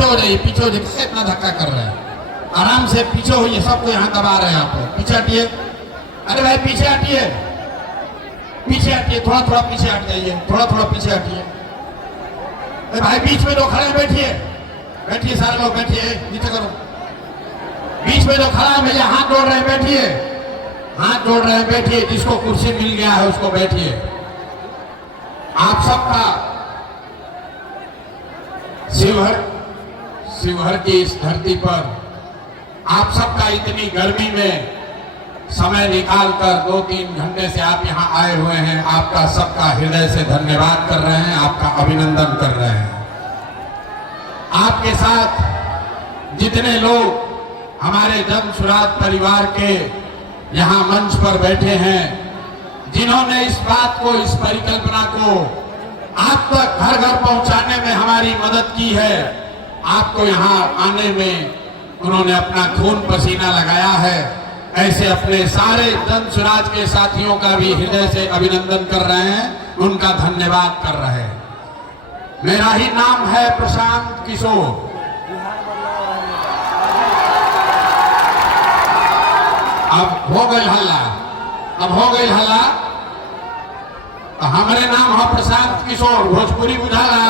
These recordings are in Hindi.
पीछे हो जाइए, पीछे हो जाइए, इतना धक्का कर रहे हैं, आराम से पीछे होइए, सबको यहाँ दबा रहे हैं आप लोग, पीछे हटिए। अरे भाई पीछे हटिए, पीछे हटिए, थोड़ा थोड़ा पीछे हट जाइए, थोड़ा थोड़ा पीछे हटिए। अरे भाई बीच में जो खड़े हैं बैठिए, बैठिए सारे लोग बैठिए, नीचे करो। बीच में जो खड़ा है भैया हाथ जोड़ रहे हैं बैठिए, हाथ जोड़ रहे हैं बैठिए, जिसको कुर्सी मिल गया है उसको बैठिए। आप सबका शिवहर की इस धरती पर आप सबका इतनी गर्मी में समय निकालकर 2-3 घंटे से आप यहाँ आए हुए हैं, आपका सबका हृदय से धन्यवाद कर रहे हैं, आपका अभिनंदन कर रहे हैं। आपके साथ जितने लोग हमारे जन सुराज परिवार के यहाँ मंच पर बैठे हैं, जिन्होंने इस बात को, इस परिकल्पना को आप तक घर घर पहुंचाने में हमारी मदद की है, आपको यहाँ आने में उन्होंने अपना खून पसीना लगाया है, ऐसे अपने सारे जन सुराज के साथियों का भी हृदय से अभिनंदन कर रहे हैं, उनका धन्यवाद कर रहे हैं। मेरा ही नाम है प्रशांत किशोर। अब हो गई हल्ला, अब हो गई हल्ला। हमारे नाम है प्रशांत किशोर, भोजपुरी बुझाला।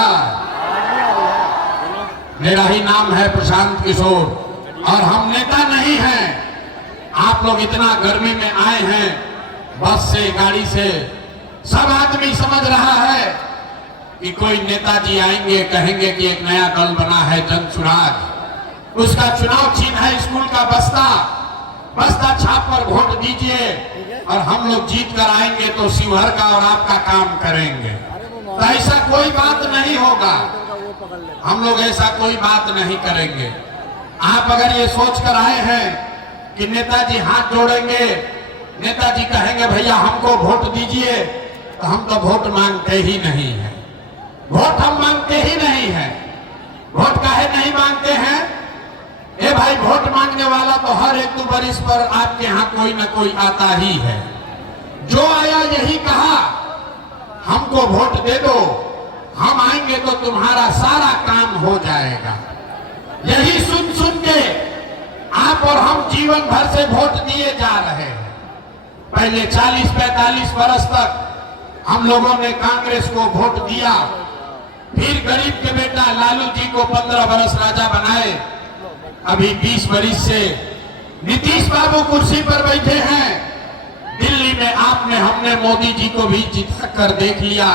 मेरा ही नाम है प्रशांत किशोर और हम नेता नहीं हैं। आप लोग इतना गर्मी में आए हैं, बस से, गाड़ी से, सब आदमी समझ रहा है कि कोई नेताजी आएंगे, कहेंगे कि एक नया दल बना है जन सुराज, उसका चुनाव चिन्ह है स्कूल का बस्ता, बस्ता छाप पर वोट दीजिए और हम लोग जीत कर आएंगे तो शिवहर का और आपका काम करेंगे। तो ऐसा कोई बात नहीं होगा, हम लोग ऐसा कोई बात नहीं करेंगे। आप अगर ये सोच कर आए हैं कि नेताजी हाथ जोड़ेंगे, नेताजी कहेंगे भैया हमको वोट दीजिए, तो हम तो वोट मांगते ही नहीं है, वोट हम मांगते ही नहीं है। वोट काहे नहीं मांगते हैं? ए भाई वोट मांगने वाला तो हर 1-2 बरिस पर आपके यहाँ कोई न कोई आता ही है। जो आया यही कहा हमको वोट दे दो, हम आएंगे तो तुम्हारा सारा काम हो जाएगा। यही सुन सुन के आप और हम जीवन भर से वोट दिए जा रहे हैं। पहले 40-45 वर्ष तक हम लोगों ने कांग्रेस को वोट दिया, फिर गरीब के बेटा लालू जी को 15 वर्ष राजा बनाए। अभी 20 वर्ष से नीतीश बाबू कुर्सी पर बैठे हैं। दिल्ली में आपने, हमने मोदी जी को भी जिता कर देख लिया।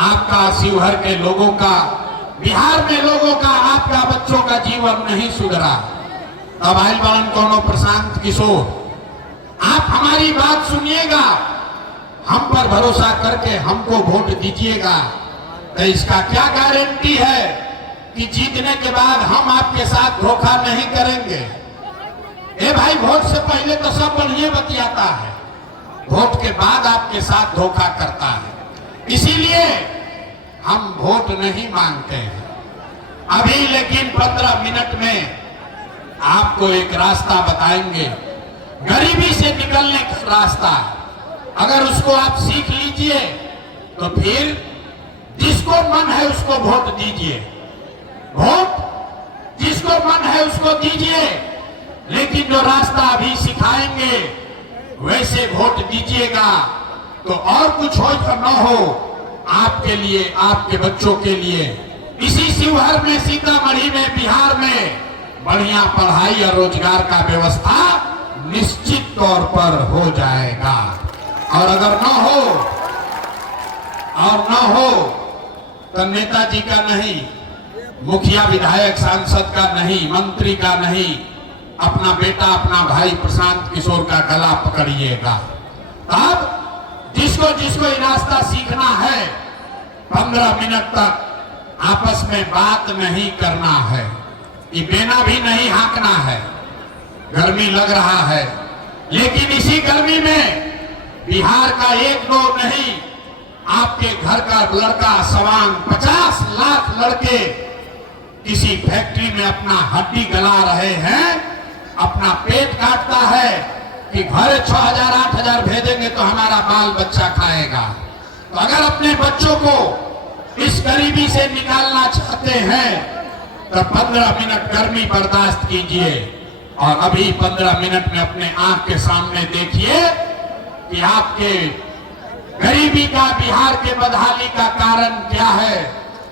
आपका, शिवहर के लोगों का, बिहार में लोगों का, आपका बच्चों का जीवन नहीं सुधरा। अब आइल बालन कोनो प्रशांत किशोर, आप हमारी बात सुनिएगा, हम पर भरोसा करके हमको वोट दीजिएगा। तो इसका क्या गारंटी है कि जीतने के बाद हम आपके साथ धोखा नहीं करेंगे? ए भाई वोट से पहले तो सब बढ़िया बतियाता है, वोट के बाद आपके साथ धोखा करता है। इसीलिए हम वोट नहीं मांगते हैं अभी, लेकिन 15 मिनट में आपको एक रास्ता बताएंगे, गरीबी से निकलने का रास्ता। अगर उसको आप सीख लीजिए तो फिर जिसको मन है उसको वोट दीजिए, वोट जिसको मन है उसको दीजिए, लेकिन जो रास्ता अभी सिखाएंगे वैसे वोट दीजिएगा। तो और कुछ हो या न हो, आपके लिए, आपके बच्चों के लिए, इसी शिवहर में, सीतामढ़ी में, बिहार में बढ़िया पढ़ाई और रोजगार का व्यवस्था निश्चित तौर पर हो जाएगा। और अगर न हो तो नेताजी का नहीं, मुखिया, विधायक, सांसद का नहीं, मंत्री का नहीं, अपना बेटा, अपना भाई प्रशांत किशोर का गला पकड़िएगा। तब जिसको जिसको ये रास्ता सीखना है, 15 मिनट तक आपस में बात नहीं करना है, ये बेना भी नहीं हाँकना है। गर्मी लग रहा है, लेकिन इसी गर्मी में बिहार का 1-2 नहीं, आपके घर का लड़का सवांग 50 लाख लड़के किसी फैक्ट्री में अपना हड्डी गला रहे हैं, अपना पेट काटता है कि घर 6,000-8,000 भेजेंगे तो हमारा बाल बच्चा खाएगा। तो अगर अपने बच्चों को इस गरीबी से निकालना चाहते हैं तो 15 मिनट गर्मी बर्दाश्त कीजिए और अभी 15 मिनट में अपने आंख के सामने देखिए कि आपके गरीबी का, बिहार के बदहाली का कारण क्या है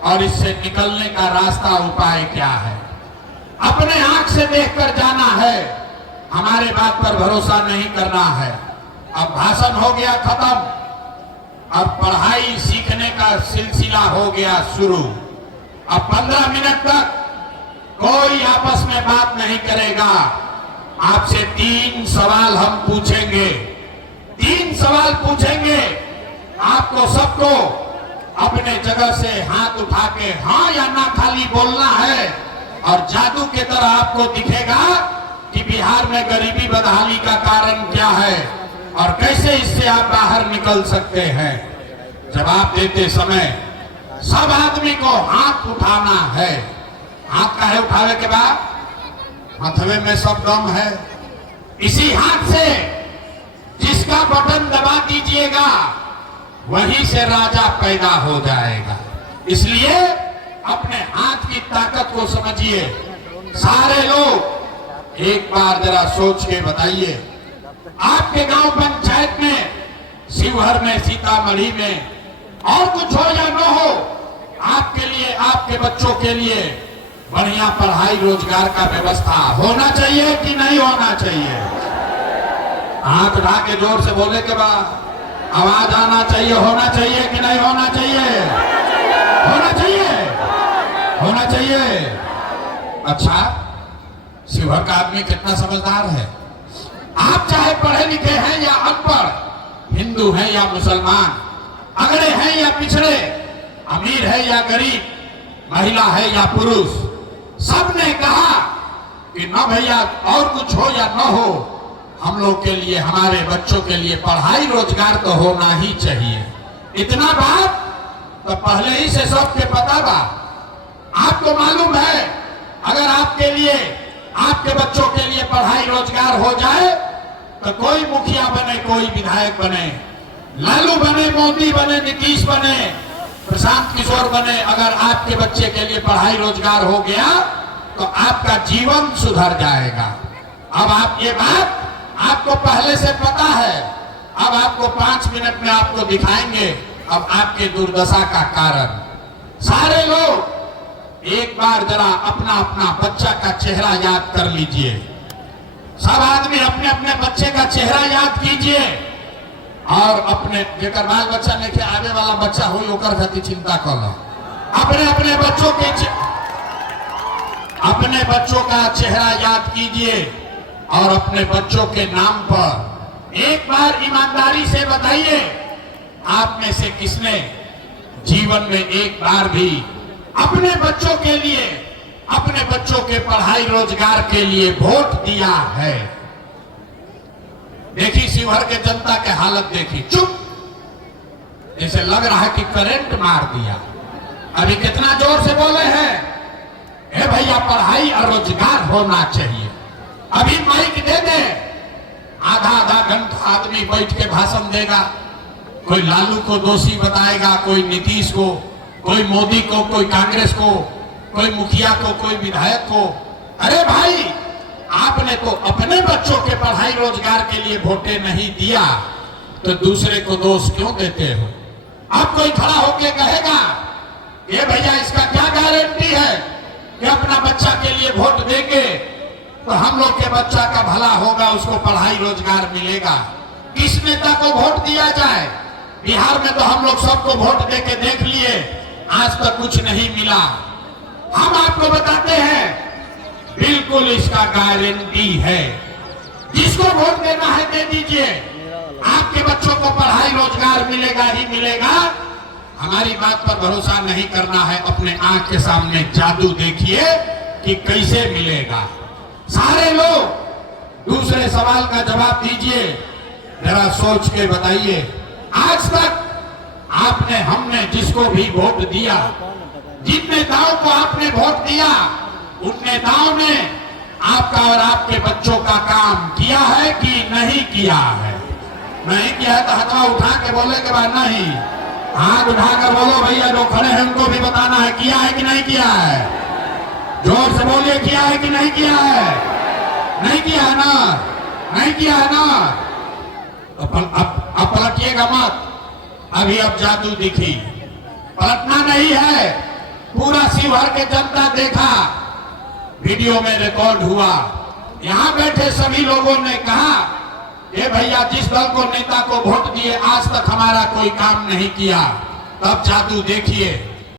और इससे निकलने का रास्ता, उपाय क्या है। अपने आंख से देखकर जाना है, हमारे बात पर भरोसा नहीं करना है। अब भाषण हो गया खत्म, अब पढ़ाई सीखने का सिलसिला हो गया शुरू। अब 15 मिनट तक कोई आपस में बात नहीं करेगा। आपसे 3 सवाल हम पूछेंगे, 3 सवाल पूछेंगे। आपको सबको अपने जगह से हाथ उठा के हाँ या ना खाली बोलना है और जादू के तरह आपको दिखेगा कि बिहार में गरीबी बदहाली का कारण क्या है और कैसे इससे आप बाहर निकल सकते हैं। जवाब देते समय सब आदमी को हाथ उठाना है। हाथ काहे उठावे के बाद? हथवे में सब दम है। इसी हाथ से जिसका बटन दबा दीजिएगा वहीं से राजा पैदा हो जाएगा। इसलिए अपने हाथ की ताकत को समझिए। सारे लोग एक बार जरा सोच के बताइए, आपके गांव पंचायत में, शिवहर में, सीतामढ़ी में और कुछ हो या न हो, आपके लिए, आपके बच्चों के लिए बढ़िया पढ़ाई रोजगार का व्यवस्था होना चाहिए कि नहीं होना चाहिए? हाथ उठा के जोर से बोले के बाद आवाज आना चाहिए। होना चाहिए कि नहीं होना चाहिए? होना चाहिए, होना चाहिए। अच्छा, शिवहर का आदमी कितना समझदार है। आप चाहे पढ़े लिखे हैं या अनपढ़, हिंदू हैं या मुसलमान, अगड़े हैं या पिछड़े, अमीर है या गरीब, महिला है या पुरुष, सबने कहा कि न भैया और कुछ हो या न हो, हम लोग के लिए, हमारे बच्चों के लिए पढ़ाई रोजगार तो होना ही चाहिए। इतना बात तो पहले ही से सबके पता था। आपको मालूम है, अगर आपके लिए, आपके बच्चों के लिए पढ़ाई रोजगार हो जाए तो कोई मुखिया बने, कोई विधायक बने, लालू बने, मोदी बने, नीतीश बने, प्रशांत किशोर बने, अगर आपके बच्चे के लिए पढ़ाई रोजगार हो गया तो आपका जीवन सुधर जाएगा। अब आप ये बात आपको पहले से पता है। अब आपको 5 मिनट में आपको दिखाएंगे अब आपके दुर्दशा का कारण। सारे लोग एक बार जरा अपना अपना बच्चा का चेहरा याद कर लीजिए। सब आदमी अपने अपने बच्चे का चेहरा याद कीजिए और अपने जेकर बाल बच्चा लेके आने वाला बच्चा हो ओकर खाती चिंता कर लो। अपने अपने बच्चों का चेहरा याद कीजिए और अपने बच्चों के नाम पर एक बार ईमानदारी से बताइए, आप में से किसने जीवन में एक बार भी अपने बच्चों के लिए, अपने बच्चों के पढ़ाई रोजगार के लिए वोट दिया है? देखी शिवहर के जनता के हालत देखी, चुप, जैसे लग रहा है कि करंट मार दिया। अभी कितना जोर से बोले हैं, हे भैया पढ़ाई और रोजगार होना चाहिए। अभी माइक दे दे, आधा आधा घंटा आदमी बैठ के भाषण देगा। कोई लालू को दोषी बताएगा, कोई नीतीश को, कोई मोदी को, कोई कांग्रेस को, कोई मुखिया को, कोई विधायक को। अरे भाई, आपने तो अपने बच्चों के पढ़ाई रोजगार के लिए वोटे नहीं दिया तो दूसरे को दोष क्यों देते हो? अब कोई खड़ा होके कहेगा, ये भैया इसका क्या गारंटी है कि अपना बच्चा के लिए वोट देंगे तो हम लोग के बच्चा का भला होगा, उसको पढ़ाई रोजगार मिलेगा। किस नेता को वोट दिया जाए? बिहार में तो हम लोग सबको वोट देके देख लिए, आज तक कुछ नहीं मिला। हम आपको बताते हैं, बिल्कुल इसका गारंटी है। जिसको वोट देना है दे दीजिए, आपके बच्चों को पढ़ाई रोजगार मिलेगा ही मिलेगा। हमारी बात पर भरोसा नहीं करना है, अपने आंख के सामने जादू देखिए कि कैसे मिलेगा। सारे लोग दूसरे सवाल का जवाब दीजिए, जरा सोच के बताइए। आज तक आपने, हमने जिसको भी वोट दिया, जिन नेताओं को आपने वोट दिया, उन नेताओं ने आपका और आपके बच्चों का काम किया है कि नहीं किया है? नहीं किया है तो हाथ उठा के बोले के बाद नहीं, हाथ उठाकर बोलो भैया, जो खड़े हैं उनको भी बताना है किया है कि नहीं किया है। जोर से बोलिए, किया है कि नहीं किया है? नहीं किया है ना? नहीं किया है ना? अब पलटिएगा मत। अभी अब जादू दिखी, पलटना नहीं है। पूरा शिवहर के जनता देखा, वीडियो में रिकॉर्ड हुआ। यहां बैठे सभी लोगों ने कहा, ये भैया जिस दल को नेता को वोट दिए आज तक हमारा कोई काम नहीं किया। तब जादू देखिए।